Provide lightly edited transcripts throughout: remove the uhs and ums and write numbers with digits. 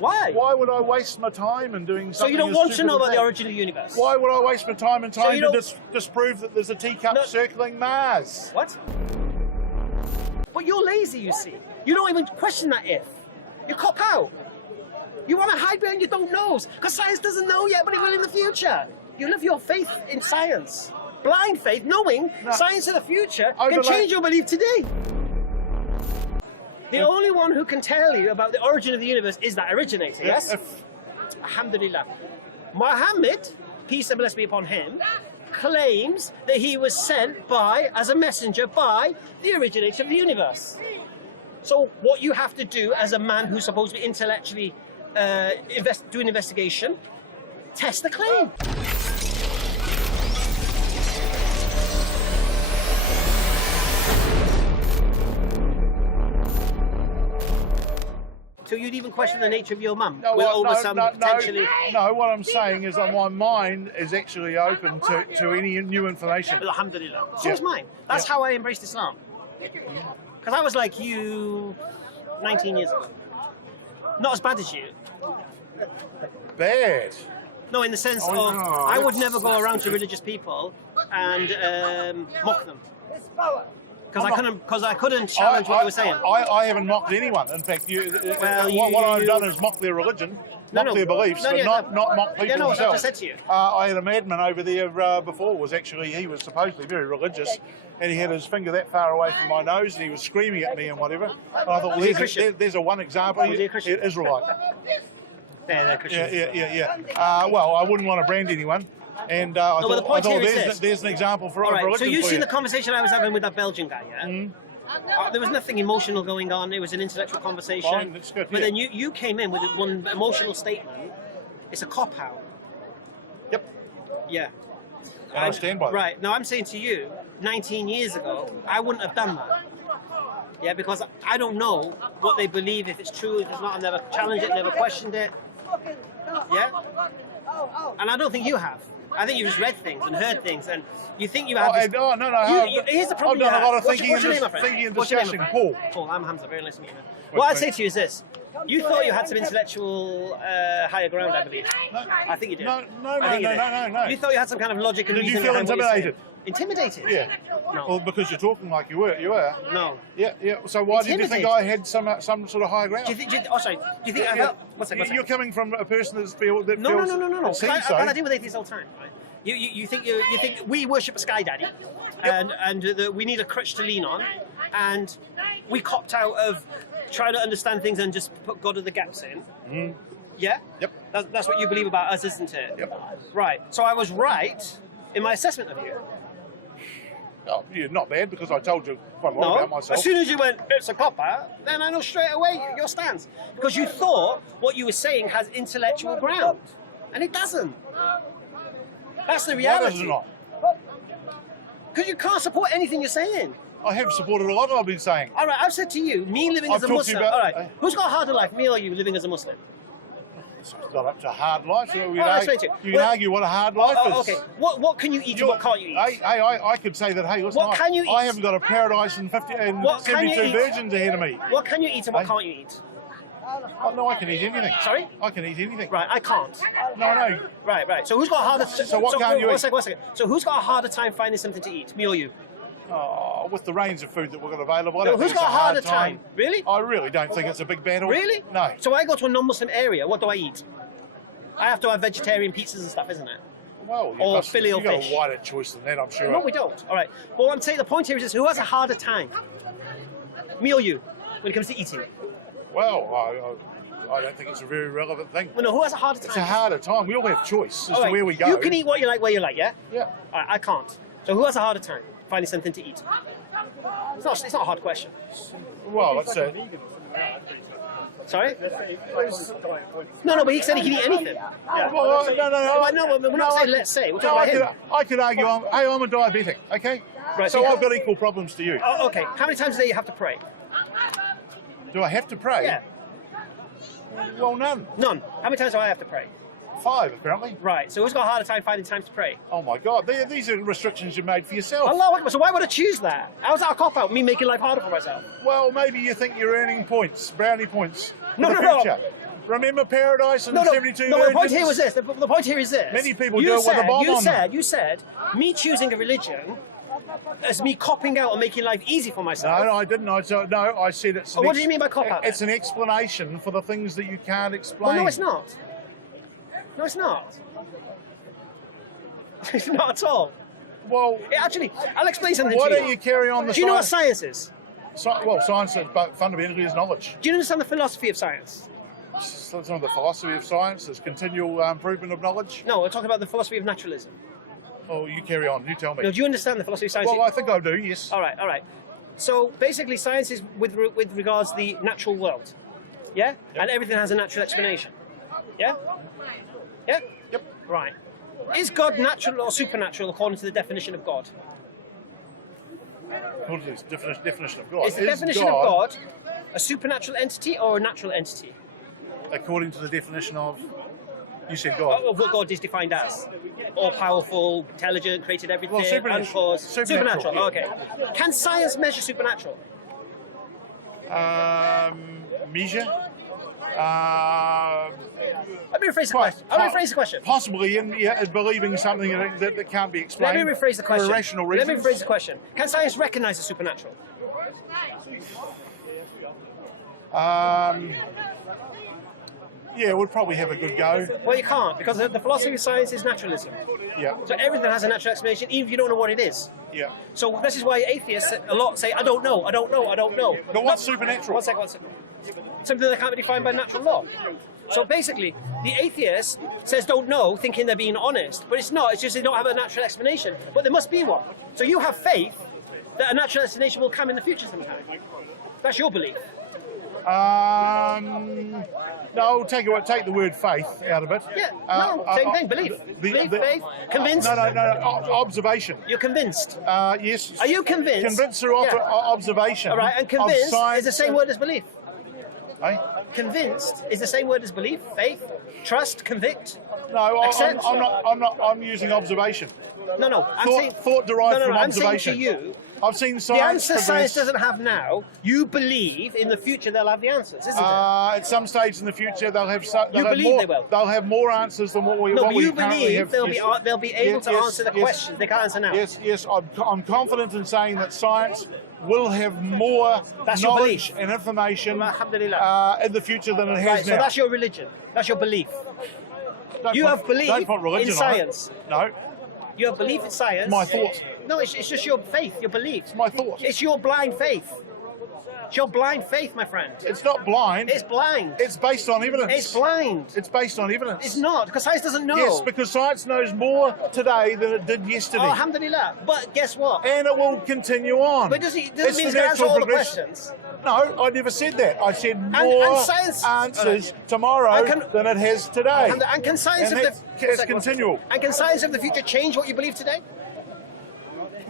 Why? Why would I waste my time in doing something? So you don't want to know about the origin of the universe? Why would I waste my time and trying So to disprove that there's a teacup circling Mars? What? But you're lazy, you see. You don't even question that if. You cop out. You want to hide behind your don't knows, because science doesn't know yet, but it will in the future. You live your faith in science. Blind faith, knowing science in the future can change your belief today. The only one who can tell you about the origin of the universe is that originator, yes? Alhamdulillah. Muhammad, peace and blessing be upon him, claims that he was sent as a messenger by the originator of the universe. So what you have to do as a man who's supposed to be intellectually do an investigation, test the claim. So you'd even question the nature of your mum? No, potentially... no, what I'm saying is that my mind is actually open to any new information. Alhamdulillah. So is mine. That's how I embraced Islam. Because I was like you 19 years ago. Not as bad as you. Bad? No, in the sense of I would never go around to religious people and mock them. Because I couldn't challenge what you were saying. I haven't mocked anyone. In fact, what I've done is mock their religion, mock their beliefs, but not mock people themselves. I just said to you. I had a madman over there before. He was supposedly very religious, and he had his finger that far away from my nose, and he was screaming at me and whatever. And I thought, well, there's a one example. Was he a Christian? Israelite. Yeah, they're Christians. Yeah. Well, I wouldn't want to brand anyone. And I thought there's an example for religion. So you've seen the conversation I was having with that Belgian guy, yeah? There was nothing emotional going on. It was an intellectual conversation. Fine, that's good, but then you came in with one emotional statement. It's a cop-out. Yep. Yeah. I stand by that. Right. Now I'm saying to you, 19 years ago, I wouldn't have done that. Yeah, because I don't know what they believe, if it's true, if it's not. I've never challenged it, never questioned it. Yeah? And I don't think you have. I think you've just read things and heard things, and you think you have. No. Here's the problem. I've done a lot of thinking and discussing. Paul. Paul, I'm Hamza. Very nice to meet you. What I'd say to you is this: you thought you had some intellectual higher ground, I believe. No. I think you did. No. You thought you had some kind of logic and reason. Did you feel intimidated? Intimidated? Yeah. No. Well, because you're talking like you were. No. Yeah. So why did you think I had some sort of high ground? Do you think I felt? What's that? You're coming from a person that feels. No. I deal with atheists all the time. Right? You think we worship a sky daddy, and we need a crutch to lean on, and we copped out of trying to understand things and just put God of the gaps in. Mm. Yeah. Yep. That's what you believe about us, isn't it? Yep. Right. So I was right in my assessment of you. Oh, you're not bad, because I told you quite a lot about myself. As soon as you went, it's a cop-out, then I know straight away your stance. Because you thought what you were saying has intellectual ground. And it doesn't. That's the reality. Why does it not? Because you can't support anything you're saying. I have supported a lot I've been saying. All right, I've said to you, me living as a Muslim. All right, who's got a harder life, me or you living as a Muslim? It's not up to hard life. So I'll explain to you. You can argue what a hard life is. Okay. What can you eat and what can't you eat? I could say that, hey, listen, can you eat? I haven't got a paradise and 72 virgins ahead of me. What can you eat and what can't you eat? Oh, no, I can eat anything. Sorry? I can eat anything. Right, I can't. No. Right. So who's got a harder time? So what can't you eat? One second. So who's got a harder time finding something to eat, me or you? Oh, with the range of food that we've got available, who's got a harder time? Really? I really don't think it's a big battle. Really? No. So I go to a non-Muslim area, what do I eat? I have to have vegetarian pizzas and stuff, isn't it? Well, filet-o-fish. You've got a wider choice than that, I'm sure. No, we don't. All right. Well, I'm saying the point here is this: who has a harder time, me or you, when it comes to eating? Well, I don't think it's a very relevant thing. Well, no, who has a harder time? It's a harder time. We all have choice as to where we go. You can eat what you like, where you like, yeah? Yeah. All right, I can't. So who has a harder time finding something to eat? It's not a hard question. Well, let's say. Sorry? No, but he said he can eat anything. Yeah. Well, no, we're not saying let's say. We're talking about him. I could argue, I'm a diabetic, okay? Right, so I've got equal problems to you. Oh, okay. How many times a day do you have to pray? Do I have to pray? Yeah. Well, none. None. How many times do I have to pray? 5, apparently. Right, so who's got a harder time finding time to pray? Oh my God, these are restrictions you made for yourself. Allah Akbar, so why would I choose that? How's that a cop-out, me making life harder for myself? Well, maybe you think you're earning points, brownie points, No. Remember Paradise and No, the no, 72 no. The point Virgins? here was this. The point here is this. Many people do it with a bomb on them. You said me choosing a religion as me copping out and making life easy for myself. No, I didn't. I said it's. What do you mean by cop out? It's an explanation for the things that you can't explain. Well, no, it's not. No, it's not. It's not at all. Well, Actually, I'll explain something why to you. don't you carry on the Do you know what science is? Well, science is fundamentally is knowledge. Do you understand the philosophy of science? Some of the philosophy of science is continual improvement of knowledge. No, we're talking about the philosophy of naturalism. Oh, you carry on. You tell me. No, do you understand the philosophy of science? Well, I think I do, yes. All right, all right. So basically, science is with regards to the natural world, yeah? Yep. And everything has a natural explanation, yeah? Yeah? Yep. Right. Is God natural or supernatural according to the definition of God? According to the definition of God. Is the definition of God a supernatural entity or a natural entity? According to the definition of... You said God. Of what God is defined as? All-powerful, intelligent, created everything, Well, supernatural. uncaused. Supernatural, Yeah. okay. Can science measure supernatural? Measure? Let me rephrase the question. Possibly in believing something that can't be explained. Let me rephrase the question. For irrational reasons. Let me rephrase the question. Can science recognize the supernatural? Yeah, we'd probably have a good go. Well, you can't, because the philosophy of science is naturalism. Yeah. So everything has a natural explanation, even if you don't know what it is. Yeah. So this is why atheists a lot say, I don't know, I don't know, I don't know. But what's supernatural? One second. Something that can't be defined by natural law. So basically, the atheist says don't know, thinking they're being honest, but it's not. It's just they don't have a natural explanation. But there must be one. So you have faith that a natural explanation will come in the future sometime. That's your belief. No, take the word faith out of it. Yeah, same thing. Belief, faith, convinced. No. Observation. You're convinced. Yes. Are you convinced? Convinced through observation. All right, and convinced is the same word as belief. Eh? Convinced is the same word as belief, faith, trust, convict. No, accept. I'm using observation. No. Thought derived from I'm saying observation. to you, I've seen the science answer science progress. doesn't have now, you believe in the future they'll have the answers, isn't it? At some stage in the future, they'll have believe more. they will. They'll have more answers than what we. No, what but we you currently believe have. they'll be able to answer the questions they can't answer now. Yes. I'm confident in saying that science will have more That's your knowledge belief. and information Alhamdulillah. in the future than it has Right, so now. that's your religion. That's your belief. Don't have belief don't put religion in on science. it. No, You have belief in science. my thought. No, it's just your faith, your belief. It's my thought. It's your blind faith. It's your blind faith, my friend. It's not blind. It's blind. It's based on evidence. It's blind. It's based on evidence. It's not, because science doesn't know. Yes, because science knows more today than it did yesterday. Oh, alhamdulillah. But guess what? And it will continue on. But doesn't mean the it's going to answer natural all the progression. questions. No, I never said that. I said more science- answers tomorrow than it has today. And can science And of that's continual. And can science of the future change what you believe today?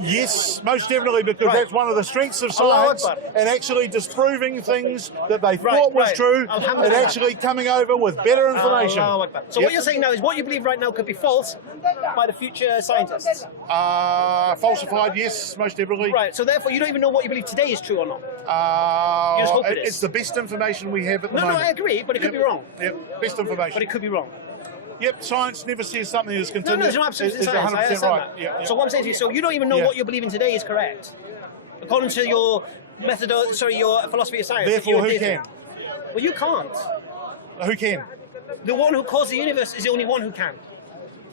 Yes, most definitely, because Right. that's one of the strengths of Allahu science, Akbar. and actually disproving things that they Right, thought was right. true, and Alhamdulillah. actually coming over with better information. Allahu Akbar. So Yep. what you're saying now is what you believe right now could be false by the future scientists. Falsified, yes, most definitely. Right, so therefore you don't even know what you believe today is true or not. You just hope it is. It's the best information we have at the No, moment. I agree, but it could be wrong. Yep, best information. But it could be wrong. Yep, science never says something is No, continued. no, it's not absolute is science. I 100% understand right. that. Yeah. So what I'm saying to you, so you don't even know Yeah. what you're believing today is correct, according to your your philosophy of science. that Therefore, you're who different. can? Well, you can't. Who can? The one who caused the universe is the only one who can.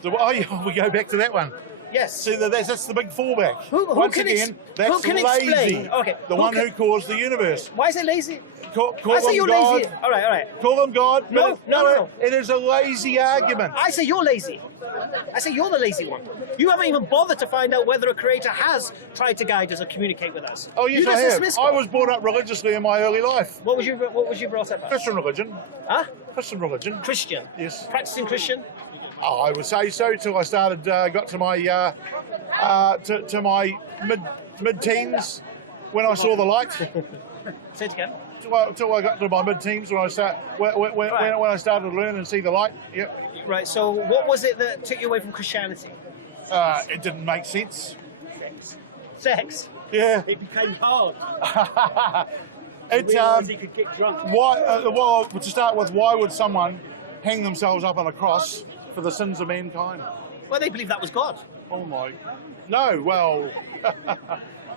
So, yeah, we go back to that one. Yes. See, that's the big fallback. Who Once can again, that's who can lazy. explain? Okay. The who one can- who caused the universe. Why is it lazy? Call I say them you're God. lazy. All right. Call them God. No, but no. It is a lazy argument. I say you're lazy. I say you're the lazy one. You haven't even bothered to find out whether a creator has tried to guide us or communicate with us. Oh, yes, you I just have. dismiss I God. was brought up religiously in my early life. What was you brought up as? Christian religion. Huh? Christian religion. Christian. Yes. Practicing Christian. Oh, I would say so till I started, got to my to my mid-teens when I saw the light. Say it again. Till I got to my mid-teens when I started to learn and see the light. Yep. Right. So, what was it that took you away from Christianity? It didn't make sense. Sex. Yeah. It became hard. It's Realised he could get drunk. why. Well, to start with, why would someone hang themselves up on a cross for the sins of mankind? Well, they believe that was God. Oh my! No, well,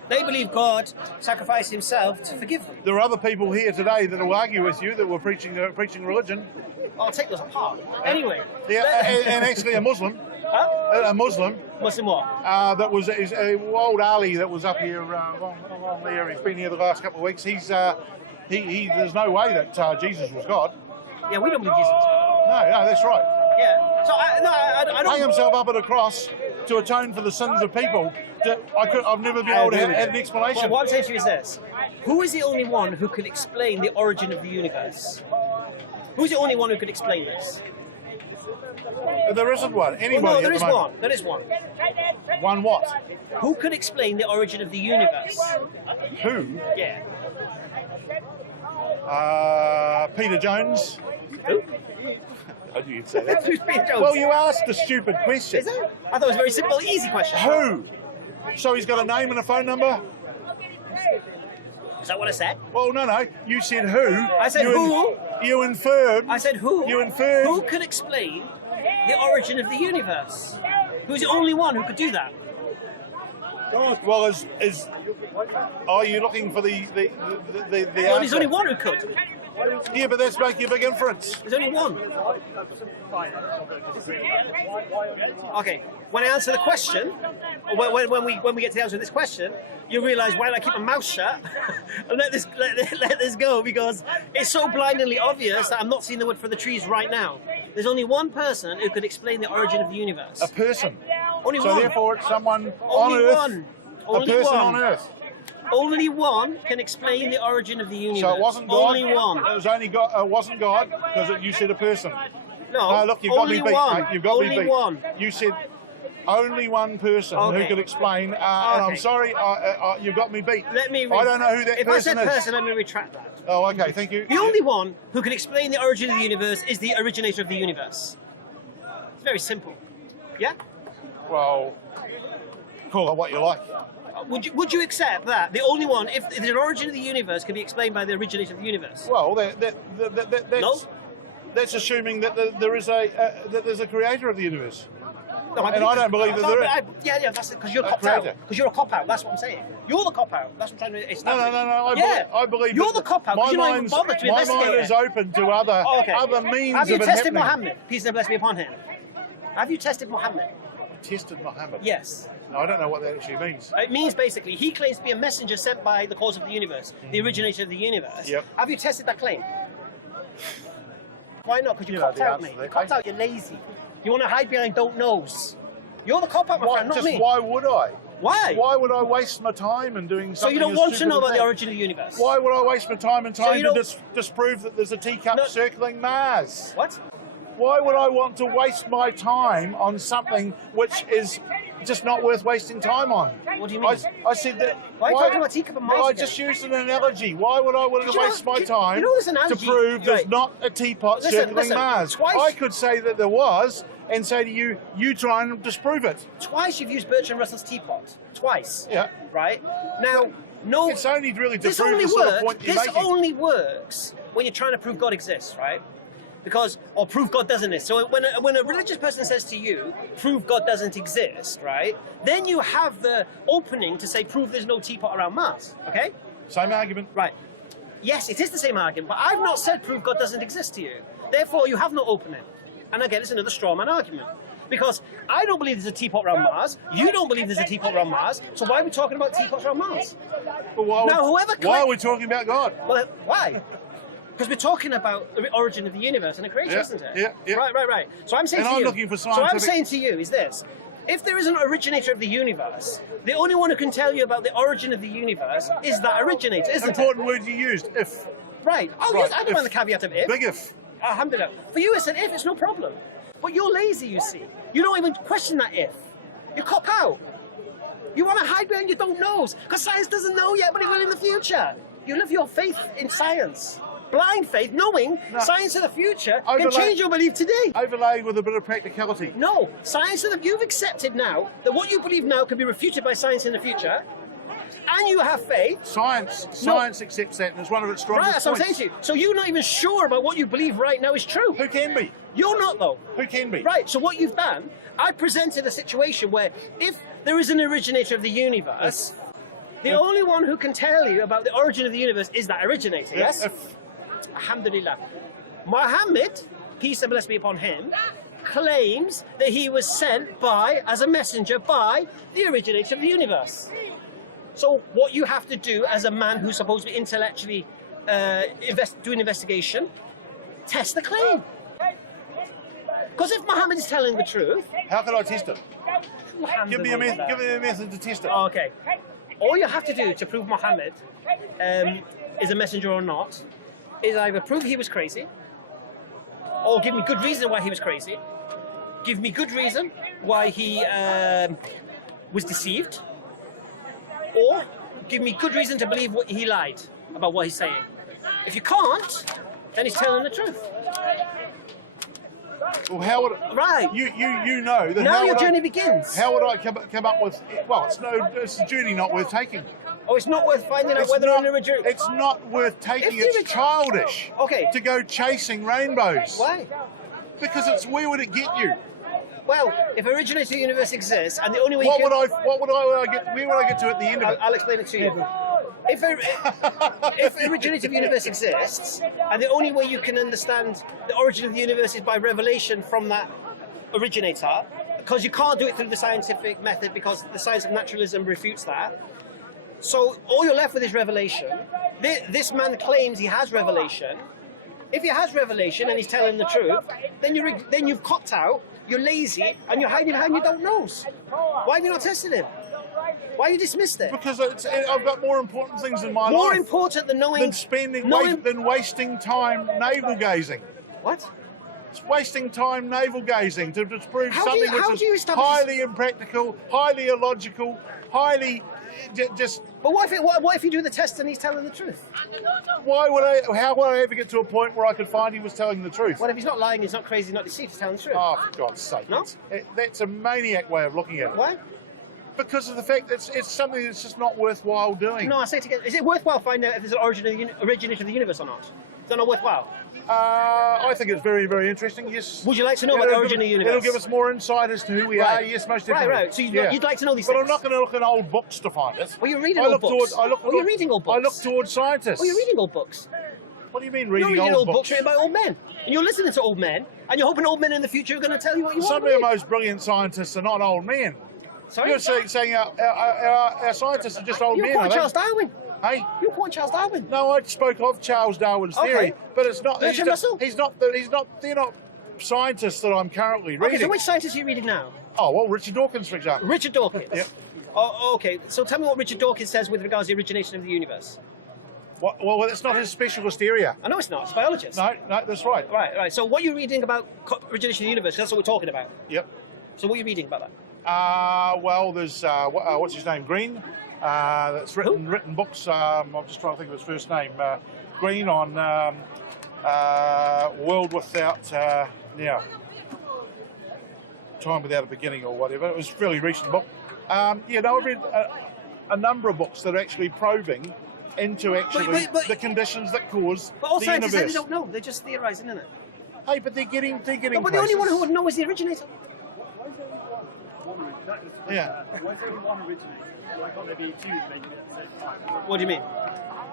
They believe God sacrificed himself to forgive them. there are other people here today that will argue with you that were preaching religion. I'll take those apart. Anyway. Yeah, and actually a Muslim. Huh? A Muslim. Muslim what? That was old Ali that was up here along there. He's been here the last couple of weeks. He's there's no way that Jesus was God. Yeah, we don't believe Jesus is God. No, that's right. Yeah. So I don't. Hang himself up at a cross to atone for the sins of people. I've never been able to have an explanation. Well, what I'm saying to you is this: who is the only one who can explain the origin of the universe? Who's the only one who could explain this? There isn't one. Anybody? Well, no, at there the is moment. one. There is one. One what? Who could explain the origin of the universe? Who? Yeah. Peter Jones. Who? I knew you'd say that. Who's Peter Jones? Well, you asked a stupid question. Is it? I thought it was a very simple, easy question. Who? So he's got a name and a phone number? Is that what I said? Well, no. You said who. I said who. You inferred. I said who. You inferred. Who could explain the origin of the universe? Who's the only one who could do that? Well, are you looking for the Well, answer? there's only one who could. Yeah, but that's making a big inference. There's only one. Okay. When I answer the question, or when we get to the answer to this question, you realise why don't I keep my mouth shut and let this go, because it's so blindingly obvious that I'm not seeing the wood for the trees right now. There's only one person who could explain the origin of the universe. A person. Only So one. therefore, it's someone Only on Earth. one. A Only person one. on Earth. Only one can explain the origin of the universe. So it wasn't God. Only one. It was only God. It wasn't God because you said a person. No, Look, you've got only me beat. one. Mate. You've got Only me beat. one. You said only one person who Okay. could explain. And I'm Okay. sorry, you've got me beat. Let me. I don't know who that if I person said is. person, let me retract that. Oh, okay. Thank you. The only one who can explain the origin of the universe is the originator of the universe. It's very simple. Yeah? Well, call it what you like. Would you accept that the only one, if the origin of the universe can be explained by the originator of the universe? Well, No? that's assuming that there's a creator of the universe. No, And I don't believe that there is. Yeah, that's because you're a A cop out. creator. Because you're a cop out. That's what I'm saying. You're the cop out. That's what I'm trying to establish. No. I believe You're that the cop out. My You're not even mind's- bothered to my investigate mind it. is open to other Oh, okay. other means Have you of it tested happening. Muhammad? Peace and blessing be upon him. Have you tested Muhammad? Tested Muhammad. Yes. No, I don't know what that actually means. It means basically he claims to be a messenger sent by the cause of the universe, the originator of the universe. Yep. Have you tested that claim? Why not? Because you You know copped the out, answer mate. to that, You copped mate. out. You're lazy. You want to hide behind don't knows. You're the cop out, my friend, not Just me. why would I? Why? Why would I waste my time in doing So something? you don't as want to stupid know as about the that? origin of the universe? Why would I waste my time and So time you to don't- disprove that there's a teacup No. circling Mars? What? Why would I want to waste my time on something which is just not worth wasting time on? What do you mean? I said that. Why are you talking about teacup and Mars Well, I again? just used an analogy. Why would I want You to know- waste my you time know this to analogy- prove there's right. not a teapot circling Listen, Mars? twice- I could say that there was and say to you, you try and disprove it. Twice you've used Bertrand Russell's teapot. Twice. Yeah. Right? Now, no... It's only really to This prove only the sort of works. point you're This making. only works when you're trying to prove God exists, right? Because or prove God doesn't exist. So when a religious person says to you, "Prove God doesn't exist," right? Then you have the opening to say, "Prove there's no teapot around Mars." Okay? Same argument. Right. Yes, it is the same argument, but I've not said prove God doesn't exist to you. Therefore, you have no opening. And again, it's another straw man argument. Because I don't believe there's a teapot around Mars. You don't believe there's a teapot around Mars. So why are we talking about teapots around Mars? But why Now, why are we talking about God? Well, why? Because we're talking about the origin of the universe and the creation, Yeah, isn't it? yeah. Right. So I'm saying And to I'm you. looking for So I'm scientific- saying to you is this: if there is an originator of the universe, the only one who can tell you about the origin of the universe is that originator, isn't it? Important word you used. If. Right. Oh, Right, yes, I don't mind the caveat of if. Big if. Alhamdulillah. For you, it's an if. It's no problem. But you're lazy, you see. You don't even question that if. You cop out. You want to hide behind your don't knows because science doesn't know yet, but it will in the future. You live your faith in science. Blind faith, knowing science of the future can Overlay- change your belief today. Overlaid with a bit of practicality. No, science of the you've accepted now that what you believe now can be refuted by science in the future. and you have faith. Science accepts that, and it's one of its strongest Right, that's what I'm points. saying to you. So you're not even sure about what you believe right now is true. Who can be? You're not, though. Who can be? Right, so what you've done, I presented a situation where if there is an originator of the universe, the only one who can tell you about the origin of the universe is that originator, yes? Alhamdulillah. Muhammad, peace and blessings be upon him, claims that he was sent by, as a messenger, by the originator of the universe. So what you have to do as a man who's supposed to be intellectually doing investigation, test the claim. Because if Muhammad is telling the truth... How can I test it? Give me a method to test it. Okay. All you have to do to prove Muhammad is a messenger or not is either prove he was crazy, or give me good reason why he was crazy, give me good reason why he was deceived, or give me good reason to believe he lied about what he's saying. If you can't, then he's telling the truth. Well, how would Right. you know that? Now your journey begins. How would I come up with? Well, it's a journey not worth taking. Oh, it's not worth finding out whether an originator. It's not worth taking. If It's childish. Okay. To go chasing rainbows. Why? Because where would it get you? Well, if originator of the universe exists, and the only way Where would I get to at the end of it? I'll explain it to you. If originator of the universe exists, and the only way you can understand the origin of the universe is by revelation from that originator, because you can't do it through the scientific method because the science of naturalism refutes that. So all you're left with is revelation. This man claims he has revelation. If he has revelation and he's telling the truth, then you've copped out, you're lazy, and you're hiding behind your don't knows. Why have you not tested him? Why you dismissed it? Because I've got more important things in my life. More important than knowing... Than wasting time navel gazing. What? It's wasting time navel gazing to prove something which is highly impractical, highly illogical, highly just... But what if you do the test and he's telling the truth? How would I ever get to a point where I could find he was telling the truth? What if he's not lying, he's not crazy, he's not deceived, he's telling the truth? Oh, for God's sake. No? That's a maniac way of looking at it. Why? Because of the fact that it's something that's just not worthwhile doing. No, I say together. Is it worthwhile finding out if there's an originator of the universe or not? Is that not worthwhile? I think it's very, very interesting, yes. Would you like to know about the origin of the universe? It'll give us more insight as to who we are, yes, most definitely. Right. So you'd like to know these things? But I'm not going to look in old books to find it. Well, you're reading old books. You're reading old books. I look towards scientists. Well, you're reading old books. What do you mean You're reading old books? Written by old men. And you're listening to old men, and you're hoping old men in the future are going to tell you what you want Some to of the read. most brilliant scientists are not old men. Sorry? You're saying our scientists are just old men, You're Charles Darwin. Hey? You're quoting Charles Darwin. No, I spoke of Charles Darwin's theory, but it's not. Bertrand Russell? They're not scientists that I'm currently reading. Okay, so which scientist are you reading now? Oh, well, Richard Dawkins, for example. Richard Dawkins. Yep. Oh, okay. So tell me what Richard Dawkins says with regards to the origination of the universe. Well, it's not his specialist area. I know it's not. It's a biologist. No, that's right. Right. So what are you reading about origination of the universe? That's what we're talking about. Yep. So what are you reading about that? Well, there's what's his name, Green. That's written books. I'm just trying to think of his first name. Green on World Without Time Without a Beginning or whatever. It was a fairly recent book. I've read a number of books that are actually probing into the conditions that cause but all the scientists universe. say they don't know. They're just theorising, isn't it? Hey, but they're getting But the places. only one who would know is the originator. Yeah. Why is there only one originator? Why can't there be two making it at the same time? What do you mean?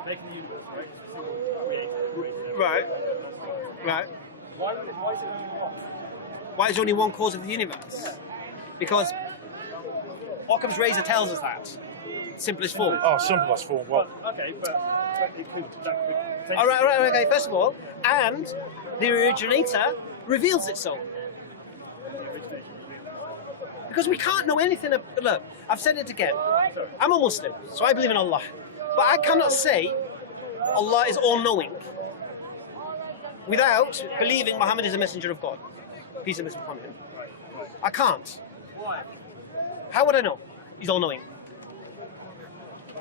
Making the universe, right? Single creator. Right. Why is it only one? Why is there only one cause of the universe? Because Occam's razor tells us that. Simplest form. Oh, simplest form. Well, Okay, but it could. All right. Okay. First of all, and the originator reveals it so. Because we can't know anything. Look, I've said it again. I'm a Muslim, so I believe in Allah. But I cannot say Allah is all-knowing without believing Muhammad is a messenger of God. Peace and blessings upon him. I can't. Why? How would I know? He's all-knowing.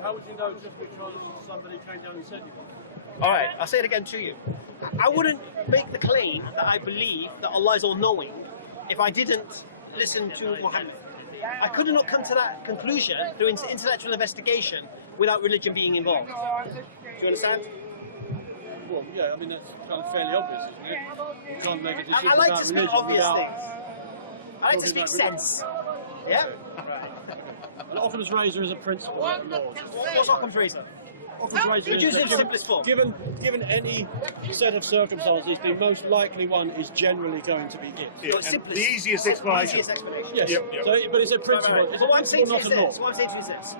How would you know just because somebody came down and said you? All right, I'll say it again to you. I wouldn't make the claim that I believe that Allah is all-knowing if I didn't listen to Muhammad. I could not come to that conclusion through intellectual investigation without religion being involved. Do you understand? Well, yeah, I mean, that's kind of fairly obvious, isn't it? You can't make a decision I like about to speak religion obvious without... things. I like to speak sense. Yeah? And Occam's razor is a principle, not a law. What's Occam's razor? Occam's razor is Use it in that simplest form. given any set of circumstances, the most likely one is generally going to be it. Yeah, it's and simplest. the easiest explanation. Easiest explanation. Yes, Yep, yep. So, but it's a principle. It's a But what I'm saying to principle, you not is a this. law. What I'm saying to you is this.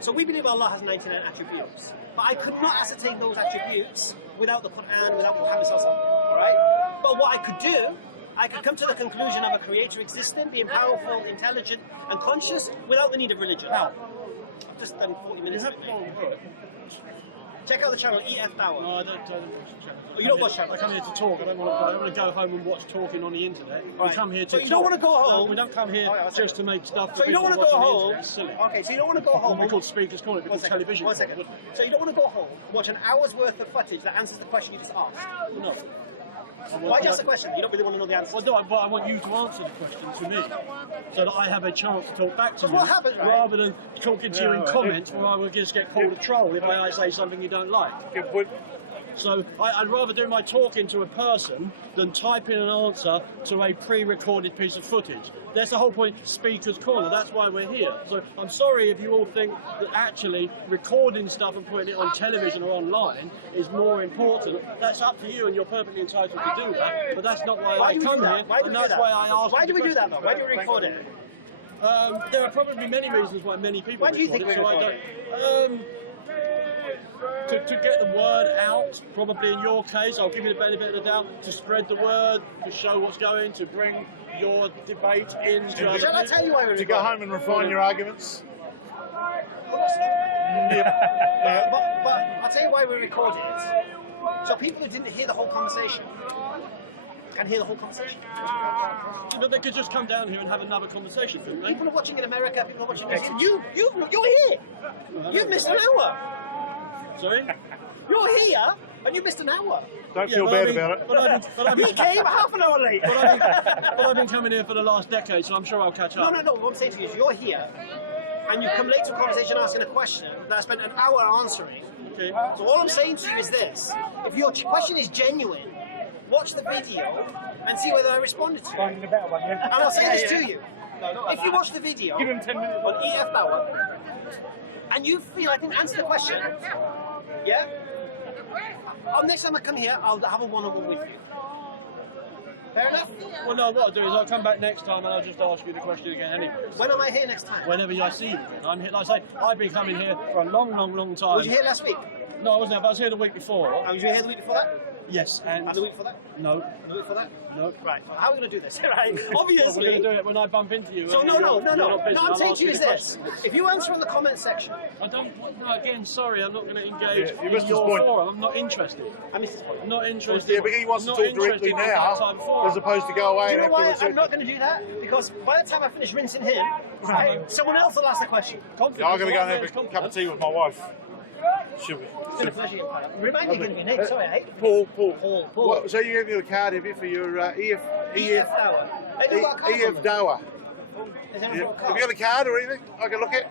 So we believe Allah has 99 attributes, but I could not ascertain those attributes without the Quran, without Muhammad sallallahu. All right. But what I could do, I could come to the conclusion of a creator existing, being powerful, intelligent, and conscious without the need of religion. Now, I've just done 40 minutes. of it. Check out the channel EF Tower. No, I don't watch the channel. Oh, you don't watch channels? I come here to talk. I don't want to go home and watch talking on the internet. Right. We come here to So you talk. don't want to go home? No, we don't come here Oh, yeah, one just to make stuff. So you don't want to go home? It's silly. Okay, so you don't want to go What home. we call speakers call it, because television. 1 second. So you don't want to go home, watch an hour's worth of footage that answers the question you just asked. No. Why just the question? You don't really want to know the answer. Well, no, but I want you to answer the question to me, so that I have a chance to talk back to you, what happens, right? rather than talking to you in comments where I will just get called a troll if I say something you don't like. Good point. So I'd rather do my talking to a person than type in an answer to a pre-recorded piece of footage. That's the whole point, Speaker's Corner. That's why we're here. So I'm sorry if you all think that actually recording stuff and putting it on television or online is more important. That's up to you, and you're perfectly entitled to do that. But that's not why I do we come do that? here, Why do and we do that's that? why I ask. Why do we do that though? Why do we record it? There are probably many reasons why many people. Why do you think record we it, so I record don't. To get the word out, probably in your case, I'll give you the benefit of the doubt, to spread the word, to show what's going, to bring your debate into Shall I tell you why we To go record? home and refine your arguments. But I'll tell you why we record it. So people who didn't hear the whole conversation can hear the whole conversation. But they could just come down here and have another conversation, couldn't they? People are watching in America. People are watching in New Zealand. You're here. You've missed an hour. Sorry? You're here and you missed an hour. Don't Yeah, feel but bad I mean- about it. But I've been, He came half an hour late. but I've been coming here for the last decade, so I'm sure I'll catch up. No. What I'm saying to you is you're here and you come late to a conversation asking a question that I spent an hour answering. Okay. So all I'm saying to you is this. If your question is genuine, watch the video and see whether I responded to it. Finding a better one, yeah? And I'll say this to you. If you watch the video Give him 10 minutes. on EF Tower and you feel I didn't answer the question, yeah? Next time I come here, I'll have a one-on-one with you. Fair enough? Well, no, what I'll do is I'll come back next time and I'll just ask you the question again anyway. When am I here next time? Whenever I see you again. I'm here, like I say, I've been coming here for a long time. Was you here last week? No, I wasn't there, but I was here the week before. And was you here the week before that? Yes, and... And the week before that? No, And the week before that? no. Right. How are we going to do this? Right. Well, Obviously. we're going to do it when I bump into you. So and no. you're not busy. I'm I'll saying ask to you is the this: question. if you answer in the comment section, I don't. No, again, sorry, I'm not going to engage Yeah, you in missed his your point. forum. I'm not interested. I missed this point. I'm not interested. Yeah, but he wants to Not talk interested directly in that time now, before. as opposed to go away Do you and know have to why research. I'm not going to do that? Because by the time I finish rinsing him, right, someone else will ask the question. Yeah, I'm going to go and have a cup of tea with my wife. Should we? It's been a pleasure. Remind me again of your name. Sorry, I hate Paul. Paul. What, so you gave me a card, have you, for your EF Tower. Have you got a card EF on them? Dower? Is Yeah. anyone got a Have you got a card or anything I can look at?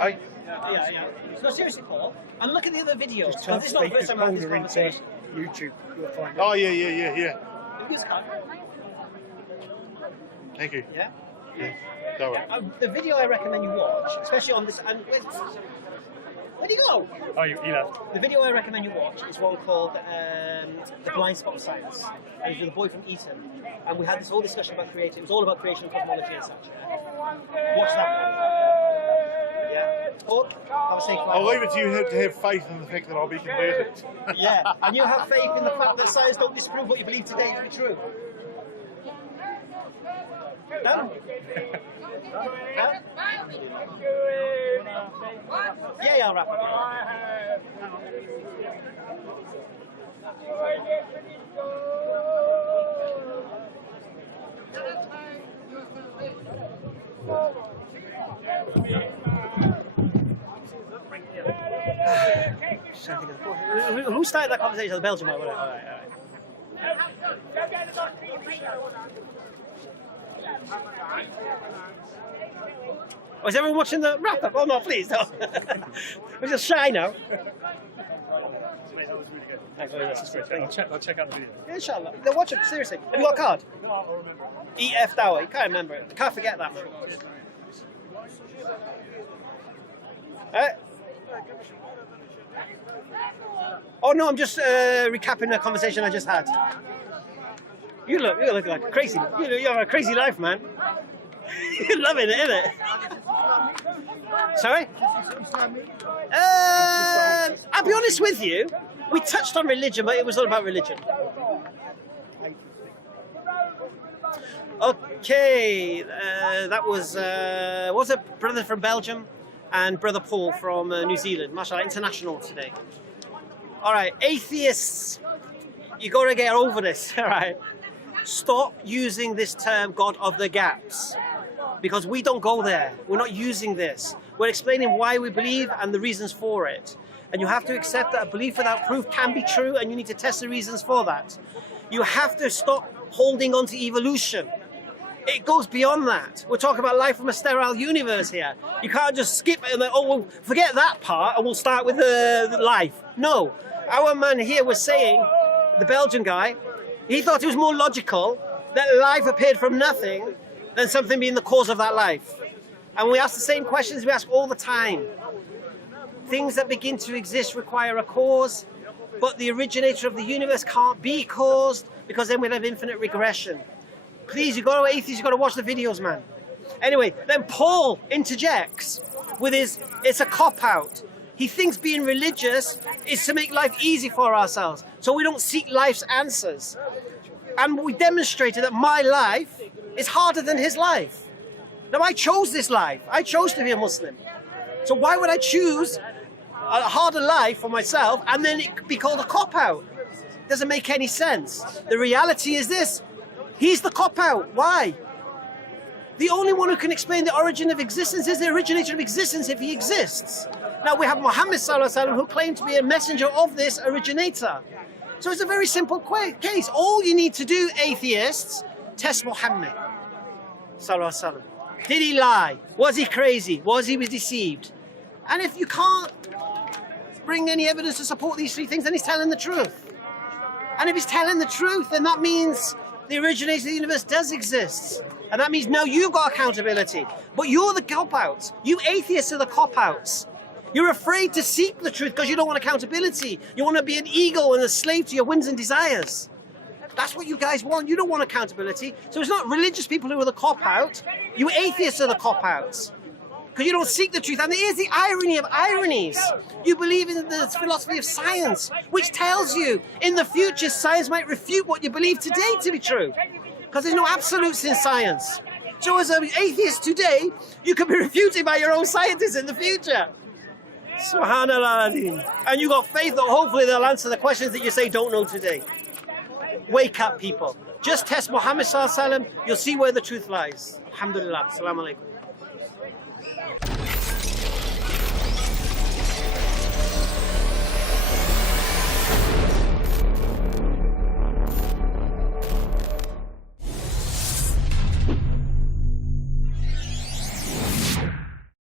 Hey? Yeah. No, seriously, Paul. And look at the other videos. Just This is not the first time I've had this Corner into conversation. YouTube. You'll find it. Oh, yeah. Have you got a card? Thank you. Yeah. Dower. The video I recommend you watch, especially on this. And where'd you go? Oh, you left. The video I recommend you watch is one called The Blind Spot of Science. And it's with a boy from Eton. And we had this whole discussion about creativity. It was all about creation and cosmology and such. Yeah? Watch that one. Yeah. Or have a safe I'll life. leave it to you to have faith in the fact that I'll be converted. Yeah. And you have faith in the fact that science don't disprove what you believe today to be true. Done? Huh? Yeah, I'll wrap up. Who started that conversation? The Belgian one, whatever. All right. Oh, is everyone watching the wrap-up? Oh, no, please, no. We're just shy now. Thanks very much. I'll check out the video. Inshallah. They'll watch it, seriously. Have you got a card? EF Dawah. You can't remember it. Can't forget that. Oh no, I'm just recapping the conversation I just had. You look like crazy. You have a crazy life, man. You're loving it, innit? Sorry? I'll be honest with you. We touched on religion, but it was all about religion. Okay, that was a brother from Belgium and brother Paul from New Zealand. MashaAllah, international today. All right, atheists, you got to get over this. All right, stop using this term "God of the gaps," because we don't go there. We're not using this. We're explaining why we believe and the reasons for it. And you have to accept that a belief without proof can be true, and you need to test the reasons for that. You have to stop holding on to evolution. It goes beyond that. We're talking about life from a sterile universe here. You can't just skip it and then, oh, well, forget that part and we'll start with the life. No. Our man here was saying, the Belgian guy, he thought it was more logical that life appeared from nothing than something being the cause of that life. And we ask the same questions we ask all the time. Things that begin to exist require a cause, but the originator of the universe can't be caused, because then we'll have infinite regression. Please, atheists, you got to watch the videos, man. Anyway, then Paul interjects with his, it's a cop-out. He thinks being religious is to make life easy for ourselves, so we don't seek life's answers. And we demonstrated that my life is harder than his life. Now, I chose this life. I chose to be a Muslim. So why would I choose a harder life for myself and then it be called a cop-out? Doesn't make any sense. The reality is this. He's the cop-out. Why? The only one who can explain the origin of existence is the originator of existence if he exists. Now we have Muhammad ﷺ who claimed to be a messenger of this originator. So it's a very simple case. All you need to do, atheists, test Muhammad ﷺ. Did he lie? Was he crazy? Was he deceived? And if you can't bring any evidence to support these three things, then he's telling the truth. And if he's telling the truth, then that means the originator of the universe does exist. And that means now you've got accountability. But you're the cop-outs. You atheists are the cop-outs. You're afraid to seek the truth because you don't want accountability. You want to be an ego and a slave to your whims and desires. That's what you guys want. You don't want accountability. So it's not religious people who are the cop-out. You atheists are the cop-outs. Because you don't seek the truth. And here's the irony of ironies. You believe in the philosophy of science, which tells you in the future science might refute what you believe today to be true. Because there's no absolutes in science. So as an atheist today, you can be refuted by your own scientists in the future. Subhanallah. And you got faith that hopefully they'll answer the questions that you say don't know today. Wake up, people. Just test Muhammad sallallahu alaihi wasallam. You'll see where the truth lies. Alhamdulillah. Assalamu alaikum.